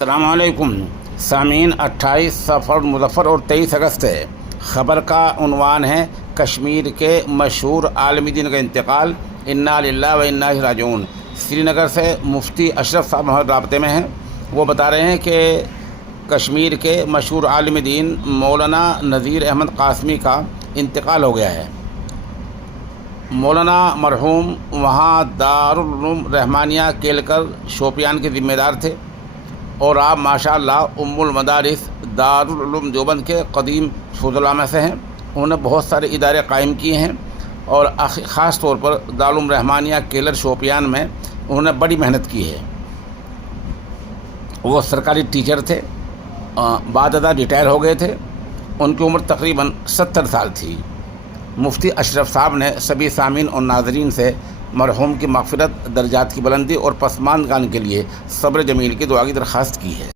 السلام علیکم سامعین، 28 سفر مظفر اور 23 اگست ہے۔ خبر کا عنوان ہے کشمیر کے مشہور عالم دین کا انتقال، انا للہ و انا الیہ راجعون۔ سری نگر سے مفتی اشرف صاحب ہمارے رابطے میں ہیں۔ وہ بتا رہے ہیں کہ کشمیر کے مشہور عالم دین مولانا نذیر احمد قاسمی کا انتقال ہو گیا ہے۔ مولانا مرحوم وہاں دارالعلوم رحمانیہ کیلکر شوپیان کے ذمہ دار تھے، اور آپ ماشاء اللہ ام المدارس دارالعلوم دیوبند کے قدیم فضلاء میں سے ہیں۔ انہوں نے بہت سارے ادارے قائم کیے ہیں، اور خاص طور پر دارالعلوم رحمانیہ کیلر شوپیان میں انہوں نے بڑی محنت کی ہے۔ وہ سرکاری ٹیچر تھے، بعد ازاں ریٹائر ہو گئے تھے۔ ان کی عمر تقریباً 70 سال تھی۔ مفتی اشرف صاحب نے سبھی سامعین اور ناظرین سے مرحوم کی مغفرت، درجات کی بلندی اور پسماندگان کے لیے صبر جمیل کی دعا کی درخواست کی ہے۔